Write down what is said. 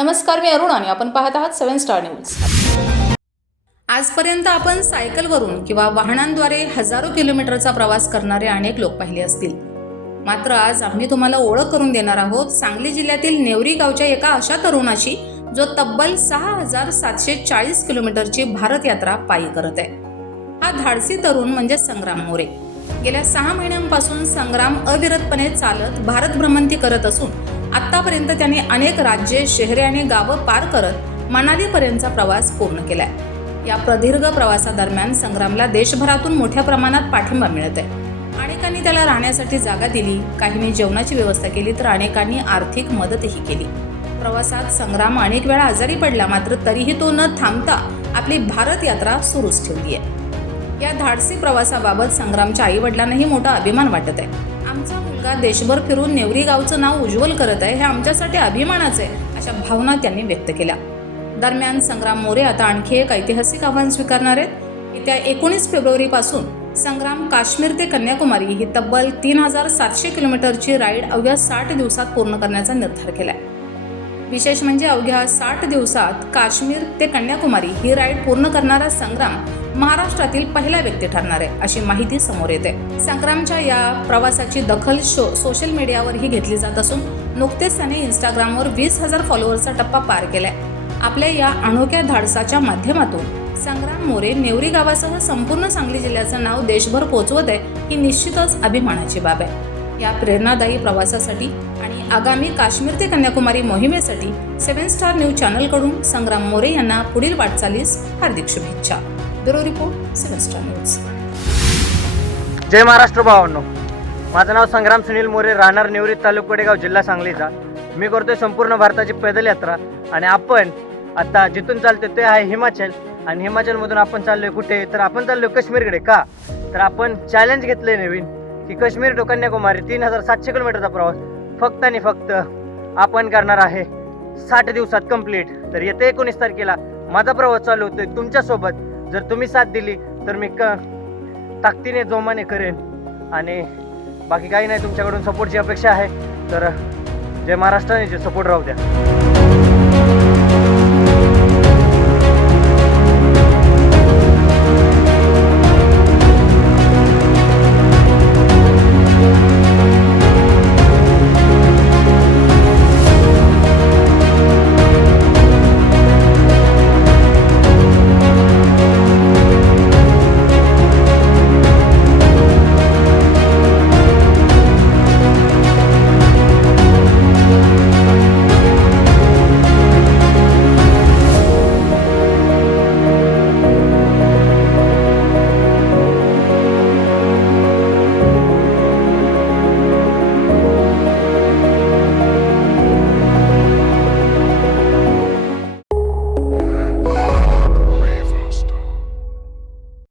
नमस्कार, मी अरुण आणि आपण पाहत आहात 7 स्टार न्यूज। आजपर्यंत आपण सायकलवरून किंवा वाहनांद्वारे हजारो किलोमीटरचा प्रवास करणारे अनेक लोक पाहिले असतील। मात्र आज आम्ही तुम्हाला ओळख करून देणार आहोत सांगली जिल्ह्यातील नेवरी गावच्या एका अशा तरुणाची जो तब्बल 6740 किलोमीटरची भारत यात्रा पायी करत आहे। हा धाडसी तरुण म्हणजे संग्राम मोरे। गेल्या 6 महिन्यांपासून संग्राम अविरतपणे चालत भारत भ्रमंती करत असून आतापर्यंत त्यांनी अनेक राज्ये, शहरे आणि गावं पार करत मनालीपर्यंतचा प्रवास पूर्ण केलाय। या प्रदीर्घ प्रवासादरम्यान संग्रामला देशभरातून मोठ्या प्रमाणात पाठिंबा मिळत आहे। अनेकांनी त्याला राहण्यासाठी जागा दिली, काहींनी जेवणाची व्यवस्था केली तर अनेकांनी आर्थिक मदतही केली। प्रवासात संग्राम अनेक वेळा आजारी पडला, मात्र तरीही तो न थांबता आपली भारत यात्रा सुरूच ठेवली आहे। या धाडसी प्रवासाबाबत संग्रामच्या आई-वडिलांनाही मोठा अभिमान वाटत आहे। आमचा मुलगा देशभर फिरून नेवरी गावचं नाव उज्ज्वल करत आहे, हे आमच्यासाठी अभिमानाचं आहे, अशा भावना त्यांनी व्यक्त केल्या। दरम्यान संग्राम मोरे आता आणखी एक ऐतिहासिक आव्हान स्वीकारणार आहेत। येत्या 19 फेब्रुवारीपासून संग्राम काश्मीर ते कन्याकुमारी ही तब्बल 3700 किलोमीटरची राईड अवघ्या 60 दिवसात पूर्ण करण्याचा निर्धार केलाय। विशेष म्हणजे अवघ्या 60 दिवसात काश्मीर ते कन्याकुमारी ही राईड पूर्ण करणारा संग्राम महाराष्ट्रातील पहिला व्यक्ती ठरणार आहे, अशी माहिती समोर येते। संग्रामच्या या प्रवासाची दखल सोशल मीडियावरही घेतली जात असून नुकतेच त्याने इंस्टाग्रामवर 20,000 फॉलोअर्सचा टप्पा पार केलाय। आपल्या या अनोख्या धाडसाच्या माध्यमातून संग्राम मोरे नेवरी गावासह संपूर्ण सांगली जिल्ह्याचं नाव देशभर पोहोचवत आहे, ही निश्चितच अभिमानाची बाब आहे। या प्रेरणादायी प्रवासासाठी आणि आगामी काश्मीर ते कन्याकुमारी मोहिमेसाठी 7 स्टार न्यूज चॅनलकडून संग्राम मोरे यांना पुढील वाटचालीस हार्दिक शुभेच्छा। Bureau report, 7 Star News. जय महाराष्ट्र भावांनो, माझं नाव संग्राम सुनील मोरे, राहणार नेवरी, तालुका कोडेगाव, जिल्हा सांगलीचा। मी करतोय संपूर्ण भारताची पैदल यात्रा आणि आपण आता जिथून चालतोय ते आहे हिमाचल आणि हिमाचलमधून आपण चाललोय कुठे, तर आपण चाललोय काश्मीरकडे। का तर आपण चॅलेंज घेतलंय नवीन की काश्मीर टू कन्याकुमारी 3700 किलोमीटरचा प्रवास फक्त आणि फक्त आपण करणार आहे 60 दिवसात कंप्लीट। तर येत्या 19 तारखेला माझा प्रवास चालू होतोय तुमच्यासोबत। जर तुम्ही साथ दिली तर मी ताकदीने जोमाने करेन आणि बाकी काही नाही, तुमच्याकडून सपोर्टची अपेक्षा आहे। तर जय महाराष्ट्र आणि जय सपोर्ट राहू द्या।